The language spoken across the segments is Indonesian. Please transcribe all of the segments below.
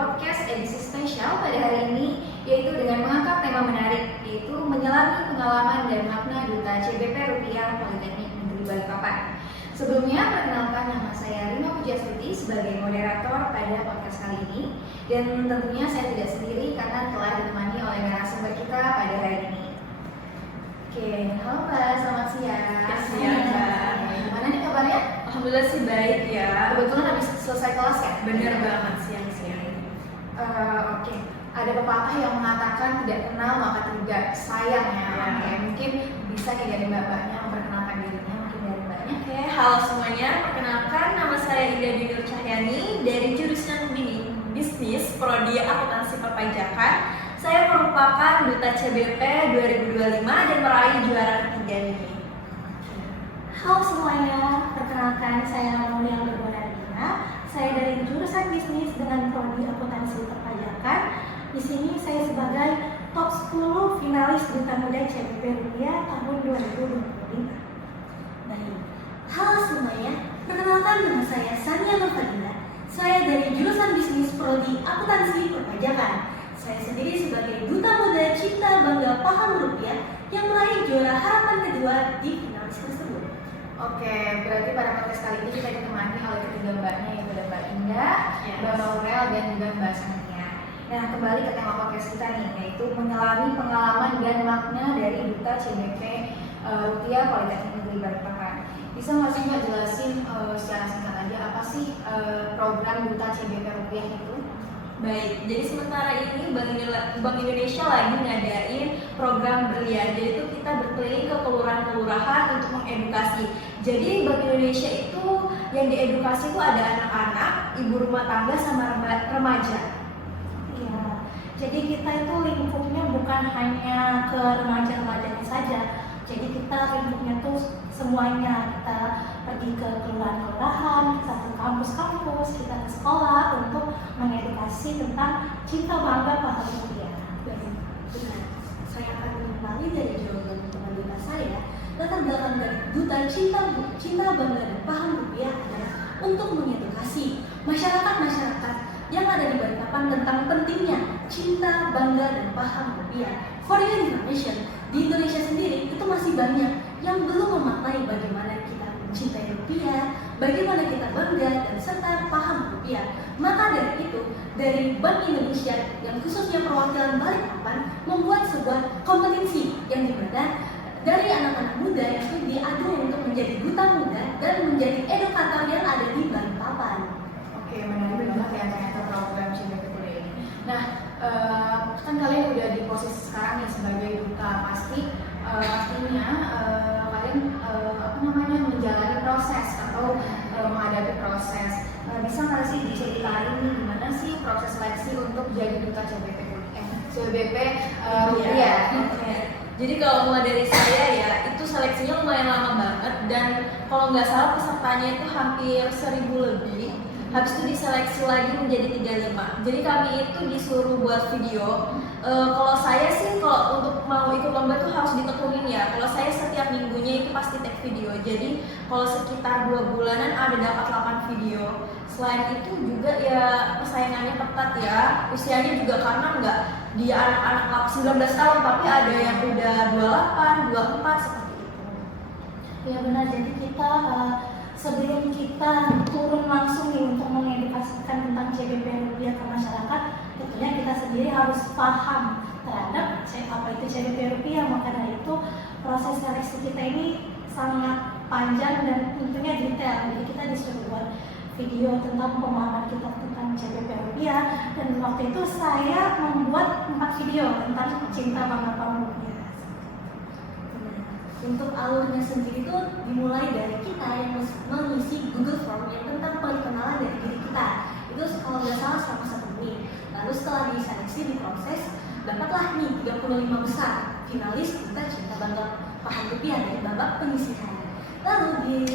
podcast edisi spesial pada hari ini, yaitu dengan mengangkat tema menarik, yaitu menyelami pengalaman dan makna Duta CBP Rupiah Politeknik Negeri Balikpapan. Sebelumnya, perkenalkan nama saya Rima Pujastuti sebagai moderator pada podcast kali ini. Dan tentunya saya tidak sendiri karena telah ditemani oleh narasumber kita pada hari ini. Oke, halo Mbak, selamat siang. Siang, Mbak. Gimana nih kabarnya? Alhamdulillah sih baik ya. Kebetulan habis selesai kelas kan? Bener banget siang-siang. Oke. Ada pepatah yang mengatakan tidak kenal maka tidak sayang ya. Oke, mungkin bisa nih dari mbak-mbaknya memperkenalkan dirinya, mungkin dari mbaknya. Oke, halo semuanya. Perkenalkan, nama saya Ida Dwi Nur Cahyani dari jurusan Bisnis Prodi Akuntansi Perpajakan. Saya merupakan Duta CBP 2025 dan meraih juara ketiga ini. Halo semuanya, perkenalkan saya Mulia Bergonadina. Saya dari jurusan bisnis dengan prodi akuntansi perpajakan. Di sini saya sebagai top 10 finalis Duta Muda CBP Rupiah tahun 2025. Baik. Halo semuanya, perkenalkan nama saya Sania Nurfadila. Saya dari jurusan bisnis prodi akuntansi perpajakan. Saya sendiri sebagai Duta Muda Cinta Bangga Paham Rupiah yang meraih juara harapan kedua di finalis tersebut. Oke, berarti pada podcast kali ini kita ditemani oleh ketiga mbaknya, yaitu ada Mbak Indah, Mbak Maurel, dan juga Mbak Sania. Nah, kembali ke tema podcast kita nih, yaitu menyelami pengalaman dan makna dari Duta CBP Rupiah Politeknik Negeri Balikpapan. Bisa nggak sih Mbak jelasin secara singkat aja apa sih program Duta CBP Rupiah itu? Baik, jadi sementara ini Bank Indonesia lagi ngadain program berlian. Jadi itu kita berkeliling ke kelurahan-kelurahan untuk mengedukasi. Jadi Bank Indonesia itu yang diedukasi itu ada anak-anak, ibu rumah tangga, sama remaja. Iya, jadi kita itu lingkupnya bukan hanya ke remaja-remajanya saja. Jadi kita lingkupnya tuh semuanya. Kita pergi ke kelurahan-kelurahan, kita ke kampus-kampus, kita ke sekolah untuk mengedukasi tentang cinta bangga paham rupiah. Benar, saya akan mengulangi dari jawaban teman duta saya. Latar belakang dari Duta Cinta Bangga dan Paham Rupiah adalah untuk mengedukasi masyarakat yang ada di Balikpapan tentang pentingnya cinta, bangga, dan paham rupiah. For your information, di Indonesia sendiri itu masih banyak yang belum memaknai bagaimana kita mencintai rupiah, bagaimana kita bangga dan serta paham rupiah. Maka dari itu, dari Bank Indonesia yang khususnya perwakilan Balikpapan membuat sebuah kompetisi yang dimana dari anak-anak muda yang diadu untuk menjadi duta muda dan menjadi edukator yang ada di Balikpapan. Oke, menarik banget ya ternyata program CBP Kuliah ini. Nah, kan kalian udah di posisi sekarang nih sebagai duta, pastinya kalian menjalani proses atau menghadapi proses. Bisa nggak sih diceritain nih gimana sih proses seleksi untuk jadi duta CBP Rupiah? Oke. Jadi kalau mulai dari saya ya, itu seleksinya lumayan lama banget dan kalau nggak salah pesertanya itu hampir 1.000 lebih. Habis itu diseleksi lagi menjadi 35. Jadi kami itu disuruh buat video. Kalau saya sih kalau untuk mau ikut lomba tuh harus ditekunin ya. Kalau saya setiap minggunya itu pasti take video. Jadi kalau sekitar 2 bulanan ada dapat 8 video. Selain itu juga ya persaingannya ketat ya. Usianya juga karena nggak dia anak-anak 19 tahun tapi ada yang udah 28, 24 seperti itu. Ya benar, jadi kita sebelum kita turun langsung nih untuk mengedukasikan tentang CBP Rupiah ke masyarakat, tentunya kita sendiri harus paham terhadap apa itu CBP Rupiah. Maka dari itu proses seleksi kita ini sangat panjang dan tentunya detail. Jadi kita disuruh buat video tentang pemahaman kita tentang CBP Rupiah, dan waktu itu saya membuat 4 video tentang cinta bangga paham rupiah. Untuk alurnya sendiri itu dimulai dari kita yang mengisi Google Form yang tentang perkenalan dari diri kita. Itu kalau nggak salah selama 1 menit. Lalu setelah diseleksi, diproses, dapatlah nih 35 besar finalis Duta Cinta Bangga Paham Rupiah dari babak penyisihan. Lalu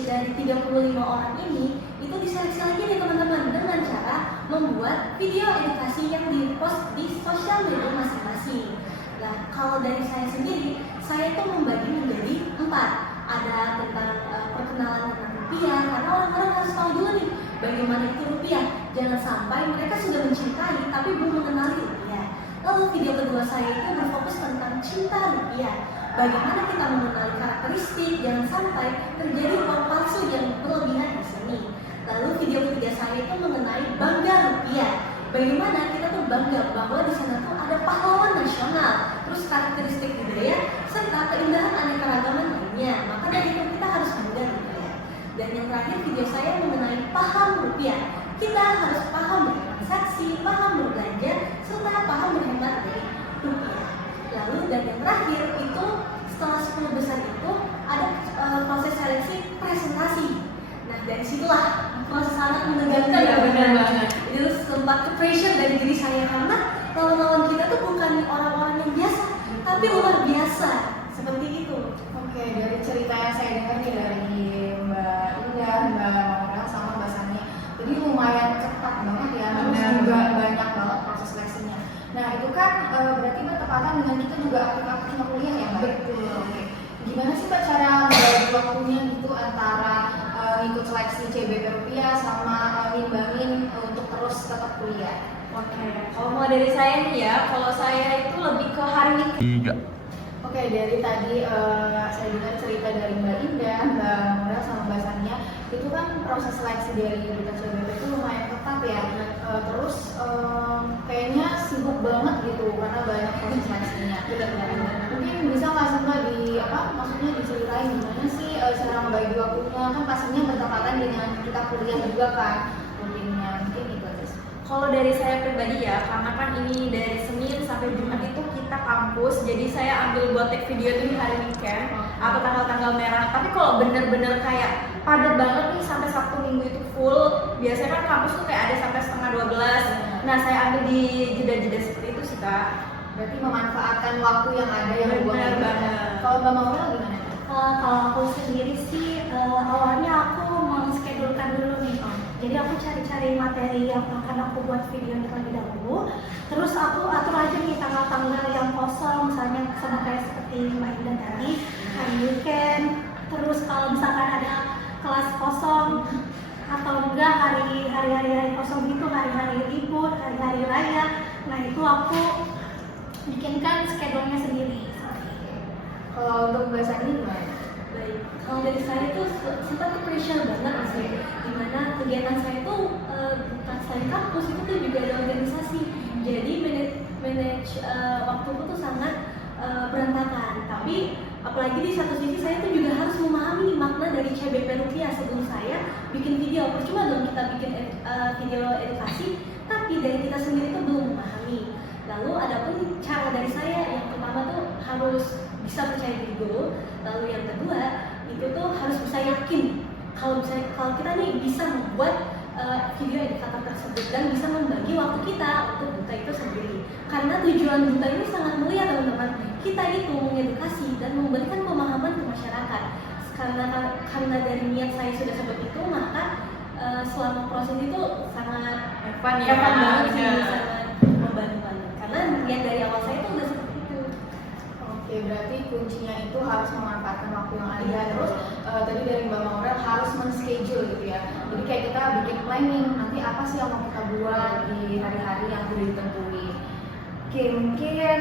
dari 35 orang ini itu diseleksi lagi nih teman-teman dengan cara membuat video edukasi yang dipost di sosial media masing-masing. Nah, kalau dari saya sendiri, saya itu membagi menjadi 4. Ada tentang perkenalan tentang rupiah, karena orang-orang harus tahu dulu nih bagaimana itu rupiah. Jangan sampai mereka sudah mencintai tapi belum mengenali rupiah. Lalu video kedua saya itu berfokus tentang cinta rupiah. Bagaimana kita mengenali karakteristik, jangan sampai terjadi uang palsu yang berlebihan di sini. Lalu video ketiga saya itu mengenai bangga rupiah. Bagaimana kita tuh bangga bahwa di sana tuh ada pahlawan nasional, terus karakteristik budaya serta keindahan anekaragaman lainnya. Maka dari itu kita harus bangga rupiah. Dan yang terakhir video saya mengenai paham rupiah. Kita harus paham bertransaksi, paham berbelanja, serta paham berhemat dari rupiah. Lalu dan yang terakhir itu setelah 10 besar itu ada proses seleksi presentasi. Nah dari situlah proses sangat menegangkan. Iya, benar banget. Itu sempat ke pressure dari diri saya karena lawan-lawan kita tuh bukan orang-orang yang biasa, tapi luar biasa seperti itu. Oke, dari cerita yang saya dengar nih dari Mbak Indah, Mbak Maurel sama Mbak Sania, jadi lumayan cepat banget ya, terus juga banyak banget proses seleksinya. Nah itu kan berarti bertepatan dengan kita juga aktif-aktif kuliah ya Mbak? Betul. Oke. Gimana sih Mbak cara membagi waktunya gitu antara ikut seleksi CBP Rupiah sama ngimbangin untuk terus tetap kuliah? Oke, kalau mulai dari saya nih ya, kalau saya itu lebih ke hari weekend. Oke, dari tadi saya dengar cerita dari Mbak Indah, Mbak Maurel sama Mbak Sania, itu kan proses seleksi dari Duta CBP itu lumayan ketat ya. Terus kayaknya sibuk banget gitu karena banyak proses seleksinya. Mungkin bisa nggak sih Mbak maksudnya diceritain gimana sih cara membagi waktunya, kan pastinya bertepatan dengan kita kuliah juga kan rutinnya, mungkin itu aja sih. Kalau dari saya pribadi ya, karena kan ini dari Senin sampai Jumat itu kita kampus, jadi saya ambil buat take video itu di hari weekend atau tanggal-tanggal merah. Tapi kalau bener-bener kayak padat banget nih sampai Sabtu Minggu itu full, biasanya kan kampus tuh kayak ada sampai setengah 12. Nah saya ambil di jeda-jeda seperti itu sih Kak. Berarti memanfaatkan waktu yang ada yang Benar banget. Kalau Mbak Maurel gimana? Kalau aku sendiri sih awalnya aku mengschedulkan dulu nih. Jadi aku cari-cari materi yang akan aku buat video terlebih dahulu. Terus aku atur aja nih tanggal-tanggal yang kosong, misalnya sama kayak seperti Mbak Indah tadi, hari weekend. Terus kalau misalkan ada kelas kosong atau enggak hari-hari kosong itu, hari-hari libur, hari-hari raya. Nah itu aku bikinkan schedule-nya sendiri. Kalau untuk Mbak Sani gimana? Baik, kalau dari saya itu sempat pressure banget sih, dimana kegiatan saya itu bukan selain kampus itu tuh juga ada organisasi, jadi manage waktuku tuh sangat berantakan. Tapi apalagi di satu sisi saya tuh juga harus memahami makna dari CBP Rupiah sebelum saya bikin video. Percuma dong kita bikin video edukasi, tapi dari kita sendiri tuh belum memahami. Lalu adapun cara dari saya yang pertama tuh harus bisa percaya diri dulu. Lalu yang kedua itu tuh harus bisa yakin kalau kita nih bisa membuat video edukator tersebut dan bisa membagi waktu kita untuk Duta itu sendiri. Karena tujuan Duta ini sangat mulia teman-teman. Kita itu mengedukasi dan memberikan pemahaman ke masyarakat. Karena dari niat saya sudah seperti itu, maka selama proses itu sangat Evan banget sih, ya. sangat membantu banget. Karena niat dari awal saya itu udah seperti itu. Oke, berarti kuncinya itu harus memanfaatkan waktu yang ada. Terus tadi dari Mbak Maurel harus men-schedule gitu ya. Jadi kayak kita bikin planning, nanti apa sih yang mau kita buat di hari-hari yang sudah ditentuin. Oke, mungkin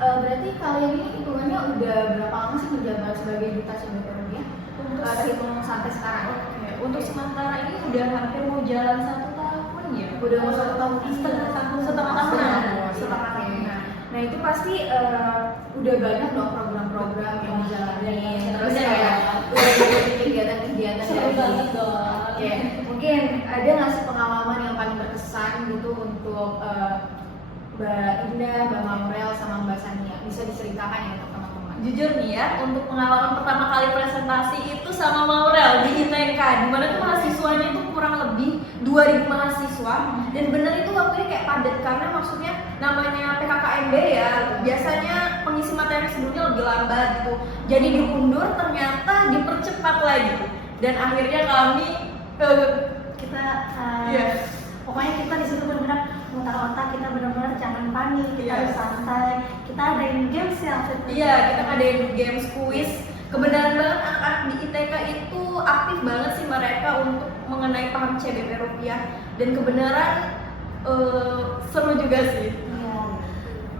berarti kalian ini hitungannya udah berapa lama sih menjabat sebagai Duta CBP Rupiah? Terhitung sampai sekarang. Oke, untuk sementara ini udah hampir mau jalan 1 tahun ya. Udah mau 1 tahun Setengah tahun. Setengah tahun. Nah itu pasti udah banyak dong program-program yang dijalanin. Terus Bener, kayak udah jadi kegiatan-kegiatan Seru dari banget dong. Oke, mungkin ada nggak sih pengalaman yang paling berkesan gitu untuk Mbak Indah, Mbak Maurel, sama Mbak Sania? Bisa diceritakan ya untuk teman-teman? Jujur nih ya, untuk pengalaman pertama kali presentasi itu sama Maurel di ITK, dimana tuh mahasiswanya itu kurang lebih 2000 mahasiswa, dan bener itu waktunya kayak padat karena maksudnya namanya PKKMB ya, biasanya pengisi materi sebelumnya lebih lambat gitu, jadi diundur ternyata dipercepat lagi, dan akhirnya kami Kita Iya. pokoknya kita di situ benar-benar mutar otak, kita benar-benar jangan panik, kita Iya. harus santai. Kita adain games ya waktu itu. Iya, kita ngadain games quiz kebenaran banget anak-anak di ITK itu aktif banget sih mereka untuk mengenai paham CBP rupiah, dan kebenaran seru juga sih. Iya.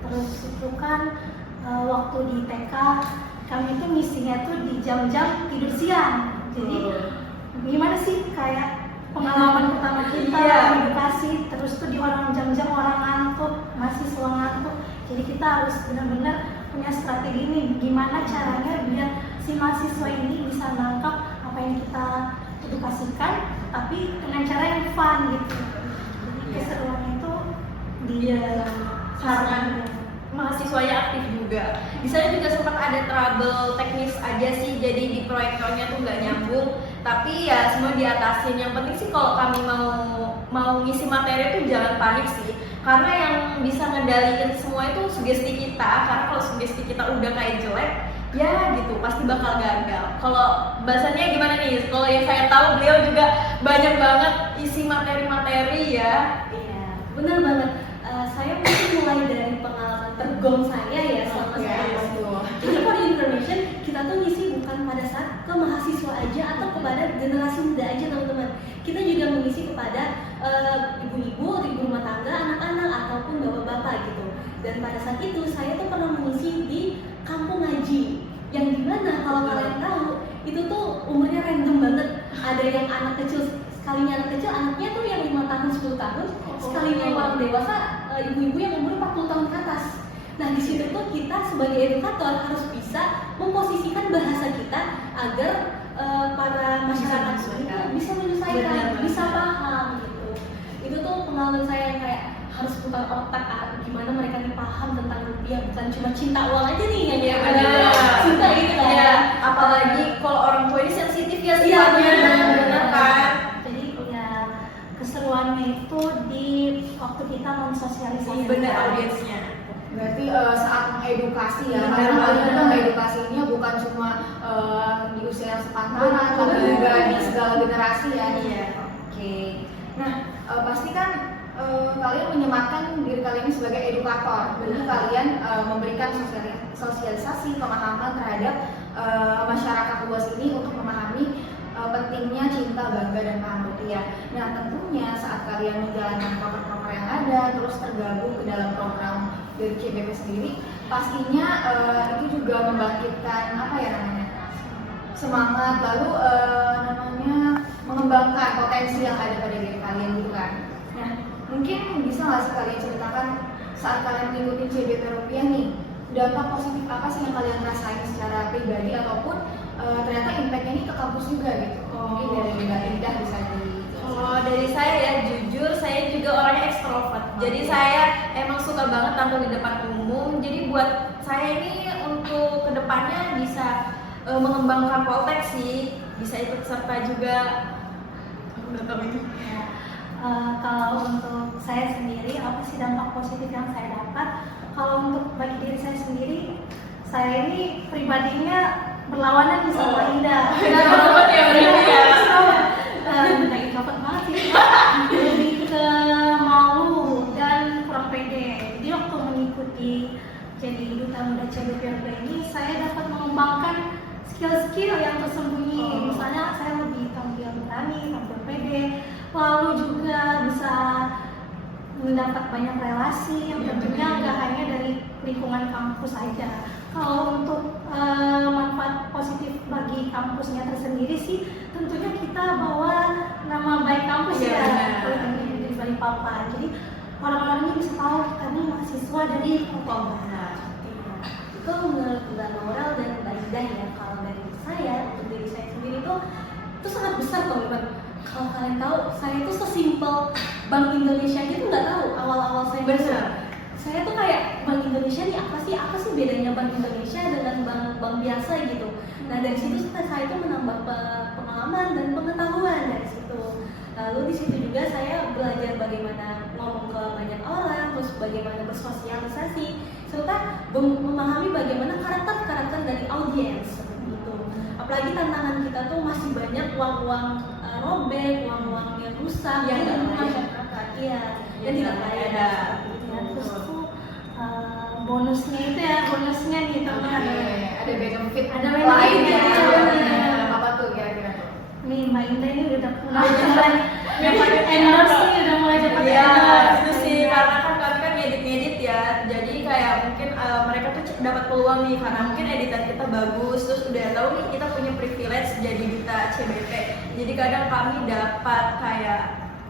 Terus itu kan waktu di TK kami itu misinya tuh di jam-jam tidur siang. Jadi gimana sih kayak pengalaman pertama kita edukasi, terus tuh di orang jam-jam orang ngantuk, mahasiswa ngantuk. Jadi kita harus benar-benar punya strategi nih, gimana caranya biar si mahasiswa ini bisa nangkap apa yang kita edukasikan, tapi dengan cara yang fun gitu. Jadi keseruannya itu di Karena mahasiswanya aktif juga. Di sana juga sempat ada trouble teknis aja sih, jadi di proyektornya tuh nggak nyambung. Tapi ya semua diatasin. Yang penting sih kalau kami mau ngisi materi tuh jangan panik sih. Karena yang bisa ngendaliin semua itu sugesti kita. Karena kalau sugesti kita udah kayak jelek, ya gitu pasti bakal gagal. Kalau bahasanya gimana nih? Kalau yang saya tahu beliau juga banyak banget isi materi-materi ya. Iya, benar banget. Saya mungkin mulai dari pengalaman tergong saya ya selama setahun. Jadi for information, kita tuh ngisi bukan pada saat ke mahasiswa aja atau kepada generasi muda aja teman-teman. Kita juga mengisi kepada ibu-ibu, ibu rumah tangga, anak-anak ataupun bapak-bapak gitu. Dan pada saat itu saya tuh pernah mengisi di kampung ngaji. Yang dimana kalau kalian tahu itu tuh umurnya random banget. Ada yang anak kecil, sekalinya anak kecil anaknya tuh yang 5 tahun 10 tahun, sekalinya orang dewasa ibu-ibu yang umur 40 tahun ke atas. Nah di situ tuh kita sebagai edukator harus bisa memposisikan bahasa kita agar para masyarakat itu bisa menyelesaikan, bisa paham gitu. Itu tuh pengalaman saya yang kayak harus putar otak gimana mereka nih paham tentang rupiah, bukan cuma cinta uang aja nih yang dia cinta gitu kan. Ya, apalagi kalau orang tua ini sensitif ya sifatnya, benar kan? Jadi ya keseruannya itu di waktu kita mensosialisasikan. Bener audiensnya. Berarti saat mengedukasi ya, Benar karena banget. kita mengedukasinya bukan cuma di usia yang sepantaran, tapi juga di segala generasi ya. Iya. Oke. Nah, pasti kan kalian menyematkan diri kalian sebagai edukator. Jadi kalian memberikan sosialisasi pemahaman terhadap masyarakat luas ini untuk memahami pentingnya cinta, bangga, dan paham rupiah. Nah, tentunya saat kalian menjalankan program-program yang ada, terus tergabung ke dalam program dari CBP sendiri, pastinya itu juga membangkitkan apa ya namanya, semangat, lalu namanya mengembangkan potensi yang ada pada diri kalian gitu kan. Nah, mungkin bisa nggak sih kalian ceritakan saat kalian mengikuti CBP rupiah nih, dampak positif apa sih yang kalian rasain secara pribadi ataupun ternyata impact-nya ini ke kampus juga gitu. Mungkin dari Mbak Indah bisa Kalau dari saya ya jujur saya juga orangnya ekstrovert. Jadi saya emang suka banget tampil di depan umum. Jadi buat saya ini untuk kedepannya bisa mengembangkan Poltek sih, bisa ikut serta juga. Aku udah tahu ini. Ya, kalau untuk saya sendiri, apa sih dampak positif yang saya dapat? Kalau untuk bagi diri saya sendiri, saya ini pribadinya berlawanan nih sama Indah. Introvert ya berarti ya. Bukan introvert banget sih, lebih ke malu dan kurang pede. Jadi waktu mengikuti jadi duta muda CBP ini, saya dapat mengembangkan skill-skill yang tersembunyi. Misalnya saya lebih tampil berani, tampil pede, lalu juga bisa mendapat banyak relasi yang tentunya nggak hanya dari lingkungan kampus saja. Kalau untuk manfaat positif bagi kampusnya tersendiri sih, tentunya kita bawa nama baik kampus ya, di Balikpapan. Jadi orang-orangnya bisa tahu kita ini mahasiswa dari Balikpapan. Itu menurut Mbak Laurel dan Mbak Indah ya. Kalau dari saya, untuk diri saya sendiri itu sangat besar teman-teman. Kalau kalian tahu, saya itu sesimpel Bank Indonesia aja tuh nggak tahu awal-awal saya Benar. Saya tuh kayak Bank Indonesia nih apa sih bedanya Bank Indonesia dengan bank biasa gitu. Nah dari situ saya tuh menambah pengalaman dan pengetahuan dari situ. Lalu di situ juga saya belajar bagaimana ngomong ke banyak orang, terus bagaimana bersosialisasi, serta memahami bagaimana karakter dari audiens seperti itu. Apalagi tantangan kita tuh masih banyak uang-uang robek, uang-uang yang rusak, yang tidak nggak layak. layak. Iya, Yang dan tidak tidak layak. layak. Ya, terus tuh bonusnya itu ya, bonusnya nih teman. Ada benefit Ada lainnya. benefitnya. Apa tuh kira-kira tuh? Nih Mbak Indah ini udah mulai endorse nih, udah mulai dapat Iya, endorse. itu sih karena kan kami kan ngedit ya, jadi kayak mungkin mereka tuh dapat peluang nih karena mungkin editan kita bagus, terus udah tahu nih kita punya privilege jadi duta CBP. Jadi kadang kami dapat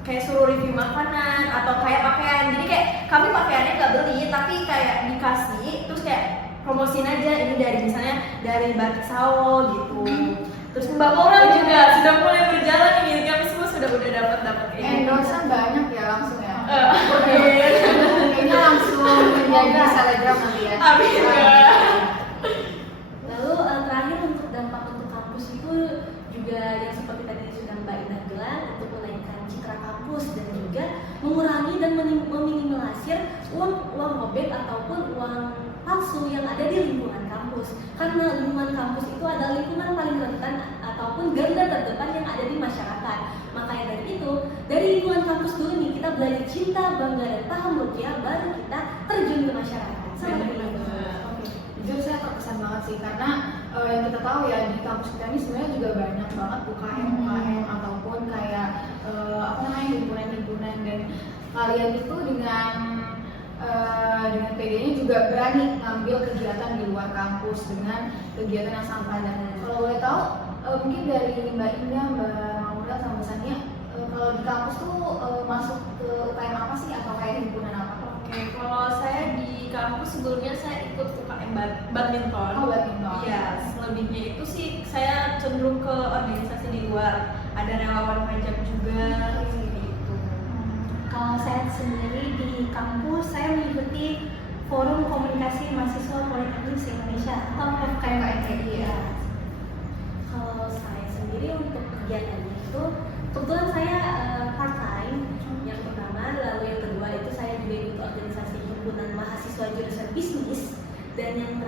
kayak suruh review makanan atau kayak pakaian. Jadi kayak kami pakaiannya nggak beli tapi kayak dikasih, terus kayak promosiin aja ini dari misalnya dari Batik Sawo gitu. Terus Mbak Laura juga sudah mulai berjalan ini, kami semua sudah dapat kayak gitu. Endorsean banyak ya langsung ya. Oke. Kayaknya langsung menjadi selebgram nanti ya. Amin ya. Lalu terakhir untuk dampak untuk kampus itu juga yang seperti tadi sudah Mbak Indah bilang, untuk menaikkan citra kampus dan juga mengurangi dan meminimalisir uang robek ataupun uang palsu yang ada di lingkungan kampus. Karena lingkungan kampus itu adalah lingkungan paling rentan ataupun garda terdepan yang ada di masyarakat. Makanya dari itu, dari lingkungan kampus dulu nih kita belajar cinta, bangga dan paham rupiah, baru kita terjun ke masyarakat. Seperti itu. Oke, jujur saya terkesan banget sih karena yang kita tahu ya di kampus kita ini sebenarnya juga banyak banget UKM ataupun kayak apa namanya himpunan-himpunan, dan kalian itu dengan PD-nya juga berani ngambil kegiatan di luar kampus dengan kegiatan yang sangat padat. Kalau boleh tahu mungkin dari Mbak Indah, Mbak Maura sama Mbak Sania, kalau di kampus tuh masuk ke UKM apa sih atau kayak himpunan apa? Oke, kalau saya di kampus sebelumnya saya ikut UKM badminton. Oh, badminton. Iya, selebihnya itu sih saya cenderung ke organisasi di luar. Ada relawan pajak juga gitu. Kalau saya sendiri di kampus, saya mengikuti Forum Komunikasi Mahasiswa Politeknik Indonesia atau FKMPI ya. Kalau saya sendiri untuk kegiatannya itu kebetulan saya part time yang pertama, lalu yang kedua itu saya juga ikut organisasi himpunan mahasiswa jurusan bisnis, dan yang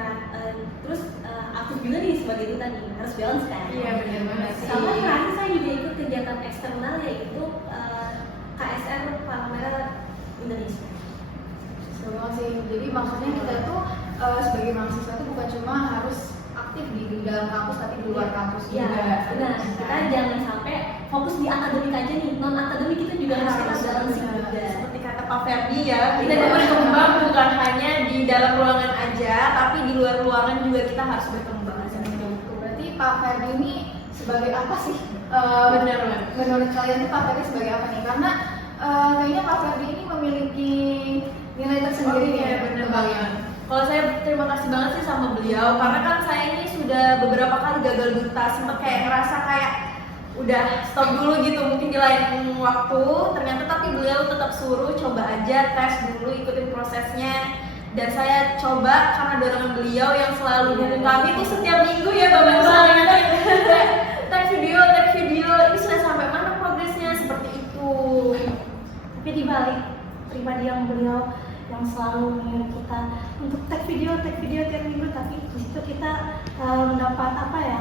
terus aktif juga nih sebagai duta nih, harus balance kan. Iya, benar-benar sih. Sama terakhir saya juga ikut kegiatan eksternal yaitu KSR Palang Merah Indonesia. Seru banget sih. Jadi maksudnya kita tuh sebagai mahasiswa tuh bukan cuma harus aktif di dalam kampus tapi di luar kampus Iya, juga. benar. Kita jangan sampai fokus di akademik aja nih, non akademik kita juga harus kita balancing juga. Seperti kata Pak Ferdi ya, kita juga berkembang bukan hanya di dalam ruangan aja, tapi di luar ruangan juga kita harus berkembang. Berarti Pak Ferdi ini sebagai apa sih? Benar. Menurut kalian tuh Pak Ferdi sebagai apa nih? Karena kayaknya Pak Ferdi ini memiliki nilai tersendiri Oke, ya. benar untuk banget. kalian. Kalau saya terima kasih banget sih sama beliau, karena kan saya ini sudah beberapa kali gagal duta, sempat kayak ngerasa kayak udah stop dulu gitu, mungkin di lain waktu, ternyata tapi beliau tetap suruh coba aja, tes dulu, ikutin prosesnya. Dan saya coba karena dorongan beliau yang selalu dukung kami tuh setiap minggu ya Bapak selalu ingetin, tag video, ini sudah sampai mana progresnya, seperti itu. Tapi di balik pribadi yang beliau yang selalu menyuruh kita untuk tag video tiap minggu, tapi di situ kita mendapat apa ya,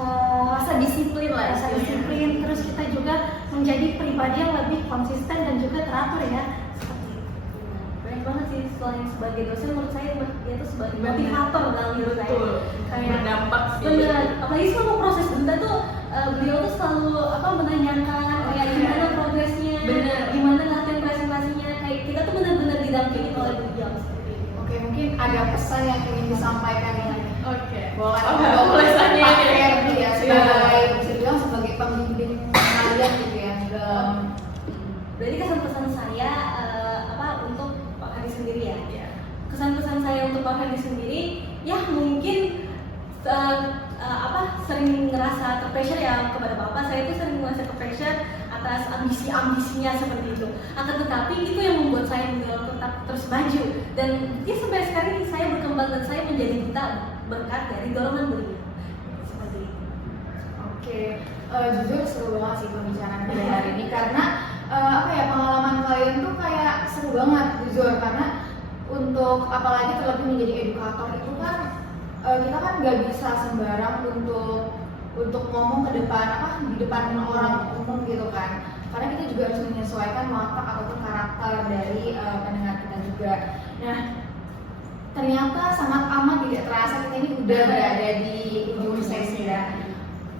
Rasa disiplin lah, rasa istilahnya. disiplin, terus kita juga menjadi pribadi yang lebih konsisten dan juga teratur ya. Seperti itu. Banyak banget sih, selain sebagai dosen menurut saya dia tuh sebagai Benar. motivator dalam hidup saya. Betul, Kayak berdampak sih. bener, apalagi selama proses duta tuh beliau tuh selalu menanyakan kayak gimana progresnya, Bener. gimana latihan presentasinya, kayak kita tuh benar-benar didampingin oleh beliau seperti itu. Oke, mungkin ada pesan yang ingin disampaikan nih. Oke. Boleh. Boleh saja. Pak Ferdi ya sebagai bisa dibilang sebagai pembimbing kalian gitu ya dalam. Berarti kesan-pesan saya untuk Pak Ferdi sendiri ya. Iya. Kesan-pesan saya untuk Pak Ferdi sendiri, ya mungkin sering ngerasa terpressure ya kepada Bapak. Saya itu sering ngerasa terpressure atas ambisi-ambisinya seperti itu. Akan tetapi itu yang membuat saya mendorong tetap terus maju. Dan ya sampai sekarang ini saya berkembang dan saya menjadi duta berkat dari dorongan beliau. Seperti itu. Oke, jujur seru banget sih pembicaraan pada hari ini karena pengalaman kalian tuh kayak seru banget jujur, karena untuk apalagi terlebih menjadi edukator itu kan kita kan nggak bisa sembarang untuk ngomong ke depan di depan orang umum gitu kan, karena kita juga harus menyesuaikan watak ataupun karakter dari pendengar kita juga. Nah, ternyata sangat amat tidak terasa kita ini udah berada di ujung sesi ya.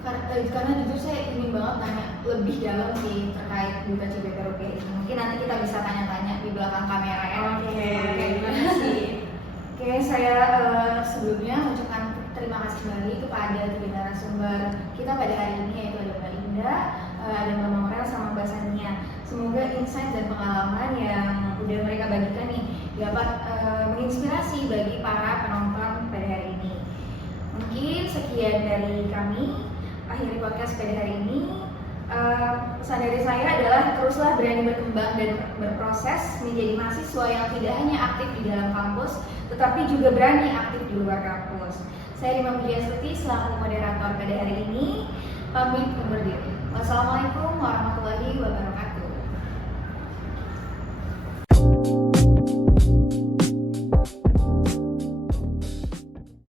Karena jujur saya ingin banget nanya lebih dalam sih terkait Duta CBP Rupiah ini. Mungkin nanti kita bisa tanya-tanya di belakang kamera ya. Oke, Gimana sih? Oke, saya sebelumnya mengucapkan terima kasih kembali kepada tiga narasumber kita pada hari ini, yaitu ada Mbak Linda, ada Mbak Maurel, sama Mbak Sania. Semoga insight dan pengalaman yang udah mereka bagikan nih dapat menginspirasi bagi para penonton pada hari ini. Mungkin sekian dari kami, akhiri podcast pada hari ini. Pesan dari saya adalah teruslah berani berkembang dan berproses menjadi mahasiswa yang tidak hanya aktif di dalam kampus, tetapi juga berani aktif di luar kampus. Saya Rima Pujiastuti selaku moderator pada hari ini, pamit undur diri. Wassalamualaikum warahmatullahi wabarakatuh.